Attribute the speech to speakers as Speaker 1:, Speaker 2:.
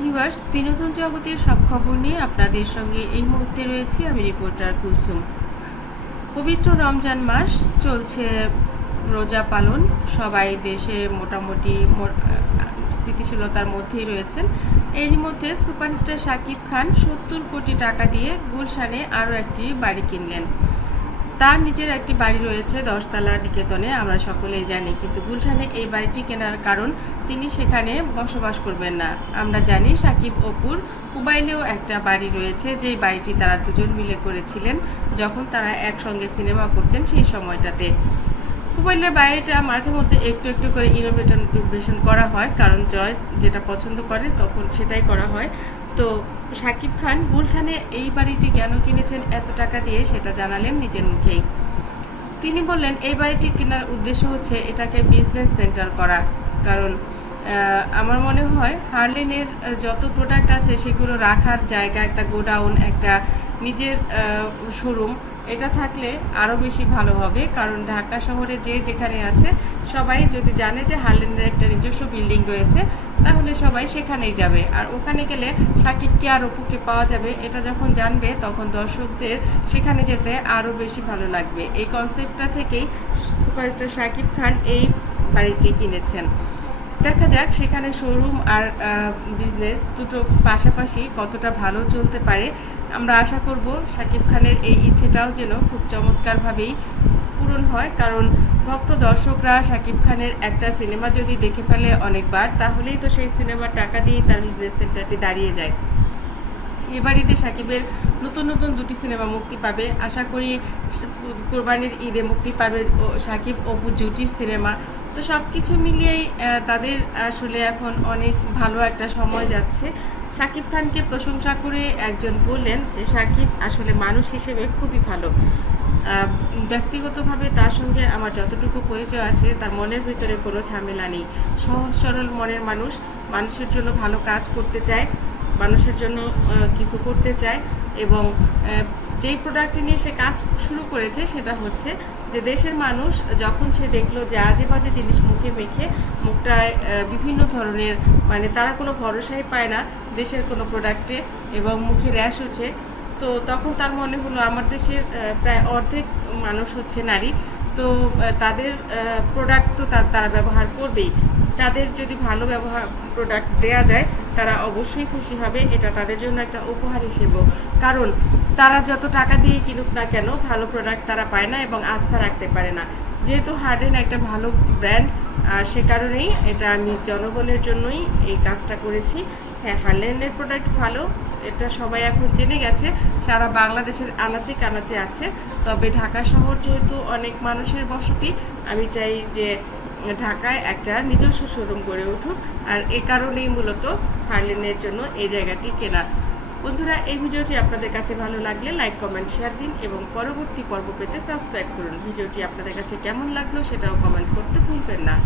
Speaker 1: Viewers, বিনোদন জগতের সব খবর নিয়ে আপনাদের সঙ্গে এই মুহূর্তে রয়েছি আমি রিপোর্টার কুলসুম। পবিত্র রমজান মাস চলছে, রোজা পালন। সবাই দেশে মোটামুটি স্থিতিশীলতার মধ্যেই রয়েছেন। এরই মধ্যে সুপারস্টার শাকিব খান সত্তর কোটি টাকা দিয়ে গুলশানে আরও একটি বাড়ি কিনলেন। তার নিজের একটি বাড়ি রয়েছে দশতলা নিকেতনে, আমরা সকলেই জানি। কিন্তু গুলশানে এই বাড়িটি কেনার কারণ তিনি সেখানে বসবাস করবেন না। আমরা জানি সাকিব অপুর কুবাইলেও একটা বাড়ি রয়েছে যে বাড়িটি তারা দুজন মিলে করেছিলেন যখন তারা একসঙ্গে সিনেমা করতেন সেই সময়টাতে। মোবাইলের বাড়িটা মাঝে মধ্যে একটু একটু করে ইনোভেশন ইনোভেশন করা হয়, কারণ জয় যেটা পছন্দ করে তখন সেটাই করা হয়। তো শাকিব খান, গুলশানে এই বাড়িটি কেন কিনেছেন, এত টাকা দিয়ে সেটা জানালেন নিজের মুখেই। তিনি বললেন, এই বাড়িটি কেনার উদ্দেশ্য হচ্ছে এটাকে বিজনেস সেন্টার করা। কারণ আমার মনে হয় হার্লেনের যত প্রোডাক্ট আছে সেগুলো রাখার জায়গা, একটা গোডাউন একটা নিজের শোরুম এটা থাকলে আরও বেশি ভালো হবে। কারণ ঢাকা শহরে যে যেখানে আছে, সবাই যদি জানে যে হার্লেনের একটা নিজস্ব বিল্ডিং রয়েছে, তাহলে সবাই সেখানেই যাবে। আর ওখানে গেলে সাকিবকে আর অপুকে পাওয়া যাবে, এটা যখন জানবে, তখন দর্শকদের সেখানে যেতে আরও বেশি ভালো লাগবে। এই কনসেপ্টটা থেকেই সুপারস্টার সাকিব খান এই বাড়িটি কিনেছেন। দেখা যাক সেখানে শোরুম আর বিজনেস দুটো পাশাপাশি কতটা ভালো চলতে পারে। আমরা আশা করব সাকিব খানের এই ইচ্ছেটাও যেন খুব চমৎকারভাবেই পূরণ হয়। কারণ ভক্ত দর্শকরা সাকিব খানের একটা সিনেমা যদি দেখে ফেলে অনেকবার, তাহলেই তো সেই সিনেমার টাকা দিয়েই তার বিজনেস সেন্টারটি দাঁড়িয়ে যায়। এ বাড়িতে সাকিবের নতুন নতুন দুটি সিনেমা মুক্তি পাবে। আশা করি কোরবানির ঈদে মুক্তি পাবে সাকিব অপু জুটির সিনেমা। তো সব কিছু মিলিয়েই তাদের আসলে এখন অনেক ভালো একটা সময় যাচ্ছে। সাকিব খানকে প্রশংসা করে একজন বললেন যে সাকিব আসলে মানুষ হিসেবে খুবই ভালো। ব্যক্তিগতভাবে তার সঙ্গে আমার যতটুকু পরিচয় আছে, তার মনের ভিতরে কোনো ঝামেলা নেই। সহজ, সরল মনের মানুষ। মানুষের জন্য ভালো কাজ করতে চায়, মানুষের জন্য কিছু করতে চায় এবং যেই প্রোডাক্টটি নিয়ে সে কাজ শুরু করেছে, সেটা হচ্ছে যে দেশের মানুষ যখন সে দেখল যে আজে বাজে জিনিস মুখে মেখে মুখটায় বিভিন্ন ধরনের মানে তারা কোনো ভরসাই পায় না দেশের কোনো প্রোডাক্টে এবং মুখে র্যাশ হচ্ছে তো তখন তার মনে হলো আমার দেশের প্রায় অর্ধেক মানুষ হচ্ছে নারী, তো তাদের প্রোডাক্ট তো তা- তারা ব্যবহার করবেই। তাদের যদি ভালো ব্যবহার প্রোডাক্ট দেয়া যায়, তারা অবশ্যই খুশি হবে। এটা তাদের জন্য একটা উপহার হিসেবেও কারণ তারা যত টাকা দিয়ে কিনুক না কেন, ভালো প্রোডাক্ট তারা পায় না এবং আস্থা রাখতে পারে না। যেহেতু হার্ডেন একটা ভালো ব্র্যান্ড সে কারণেই এটা আমি জনগণের জন্যই এই কাজটা করেছি। হ্যাঁ হার্লেনের প্রোডাক্ট ভালো, এটা সবাই এখন জেনে গেছে। সারা বাংলাদেশের আনাচে কানাচে আছে। তবে ঢাকা শহর যেহেতু অনেক মানুষের বসতি, আমি চাই যে ঢাকায় একটা নিজস্ব শোরুম গড়ে উঠুক। আর এ কারণেই মূলত হার্লিনের জন্য এই জায়গাটি কেনা। বন্ধুরা, এই ভিডিওটি আপনাদের কাছে ভালো লাগলে লাইক কমেন্ট শেয়ার দিন এবং পরবর্তী পর্ব পেতে সাবস্ক্রাইব করুন। ভিডিওটি আপনাদের কাছে কেমন লাগল সেটাও কমেন্ট করতে ভুলবেন না।